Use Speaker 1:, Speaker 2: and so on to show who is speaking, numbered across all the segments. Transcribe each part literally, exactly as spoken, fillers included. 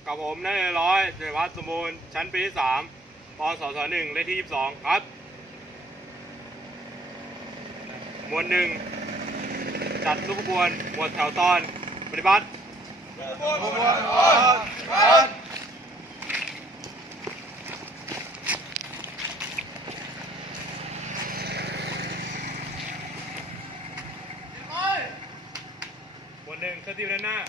Speaker 1: กับผมนายร้อยเจริญวัฒน์สมบูรณ์ชั้นปีที่สามปสศหนึ่งเลขที่ยี่สิบสองครับหมวดหนึ่งจัดลูกขบวนหมวดแถวตอนปฏิบัติขบวนตอนครับหมวดหนึ่งเคลื่อนที่ด้านหน้า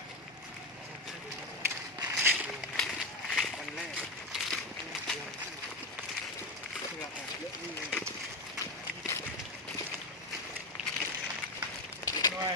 Speaker 1: วันแรกเพื่อออกเยอะนี่ด้วย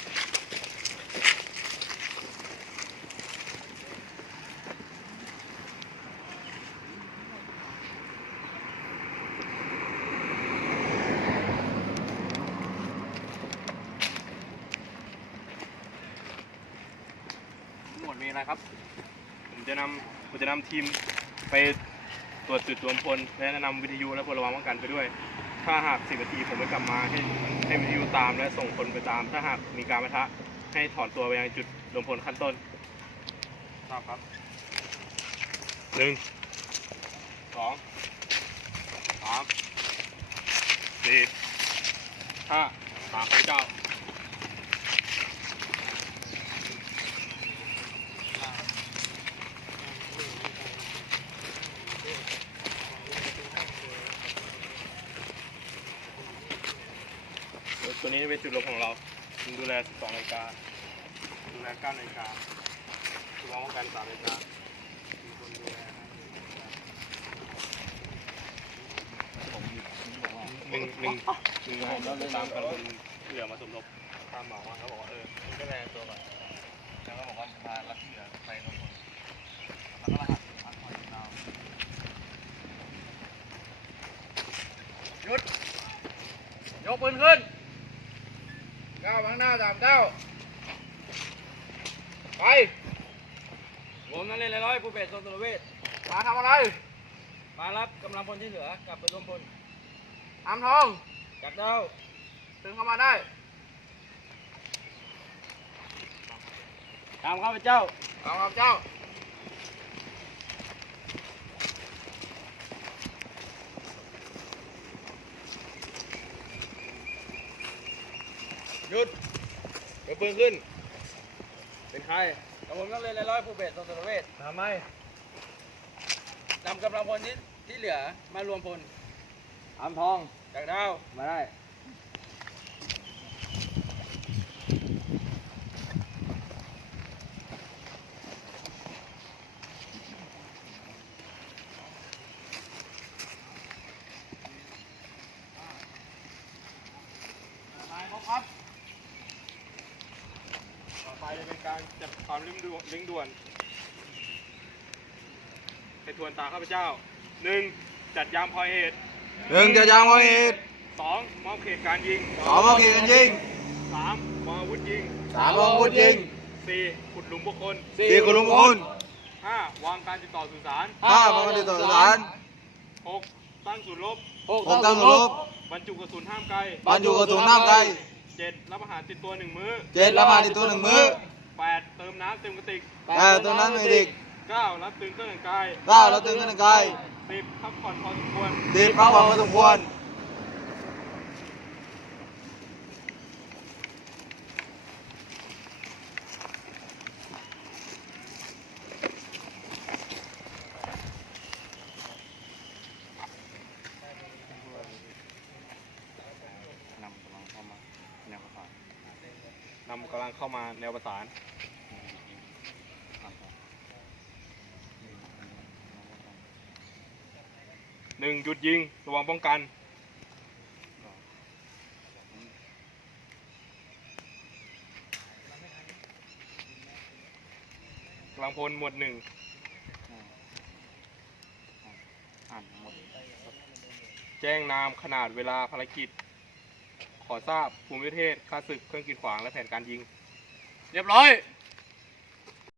Speaker 1: หมวดมีอะไรครับผมจะนำผมจะนำทีมไปตรวจจุดรวมพลและแนะนำวิทยุและพลระวังป้องกันไปด้วยถ้าหากสิบนาทีผมไม่กลับมาให้ให้วิทยุตามและส่งคนไปตามถ้าหากมีการปะทะให้ถอนตัวไปยังจุดรวมพลขั้นต้นทราบครับหนึ่งสองสามสี่ห้าตามพระเจ้าตัวนี้เป็นจุดรวมของเราดูแลสิบสองนาฬิกาดูแลเก้านาฬิกาดูแลป้องกันสามนาฬิกามีคนดูแลหนึ่งหนึ่งหนึ่งผมเราตามกันคนเหลือมาสมทบตามหมอว่าเขาบอกว่าเออก็แลตัวก่อนแล้วก็บอกว่ามารับเหลือไปลงคนแล้วก็รหัสพักผ่อนเราหยุดยกปืนขึ้นก้าวข้างหน้าสามเก้าไปผมนั่นเลยร้อยผู้เป็ดโซนตุลเวชมาทำอะไรมารับกำลังพลที่เหลือกลับไปรวมพลอำทองจากดาวถึงเข้ามาได้ตามข้าพเจ้าตามข้าพเจ้าหยุดเปิดปืนขึ้นเป็นใครกับผมนักเรียนร้อยผู้เบสโซนตุลเวชทำไมนำกำลังพลที่ที่เหลือมารวมพลอำทองจากดาวมาได้ครับต่อไปจะเป็นการจัดความลิงด่วนลิงด่วนให้ทวนตาข้าพเจ้าหนึ่งจัดยามพอเหตุ
Speaker 2: หนึ่งจัดยามพอเหตุ
Speaker 1: สองมอบเขตการยิง
Speaker 2: สองมอบเขตการยิง
Speaker 1: สามวางอาวุธยิง
Speaker 2: สามวางอาวุธยิง
Speaker 1: สี่ขุดหลุมบุคคล
Speaker 2: สี่ขุดหลุมบุคคล
Speaker 1: ห้าวางการติดต่อสื่อสาร
Speaker 2: ห้าวางการติดต่อสื่อสาร
Speaker 1: หกตั้งศูนย์รบ
Speaker 2: หกตั้งศูนย์รบบ
Speaker 1: รรจุกระสุนห้ามไกล
Speaker 2: บรรจุกระสุนห้ามไกล
Speaker 1: เจ็ดรับอาหารติดตัวหนึ่งมื้อ
Speaker 2: เจ็ดรับอาหารติดตัวหนึ่งมื้อ
Speaker 1: แปดเติมน้ำเต็มกระติก
Speaker 2: แปดเติมน้ำเต็มกระติก
Speaker 1: เก้ารับตึงเครื่องแต่งกาย
Speaker 2: เก้ารับตึงเครื่องแต่งกาย
Speaker 1: สิบพักผ่อนพอสมควร
Speaker 2: สิบพักผ่อนพอสมควร
Speaker 1: นำกำลังเข้ามาแนวประสานหนึ่งหยุดยิงระวังป้องกันกำลังพลหมวดหนึ่งแจ้งนามขนาดเวลาภารกิจขอทราบภูมิประเทศค่าศึกเครื่องกีดขวางและแผนการยิงเรียบร้อย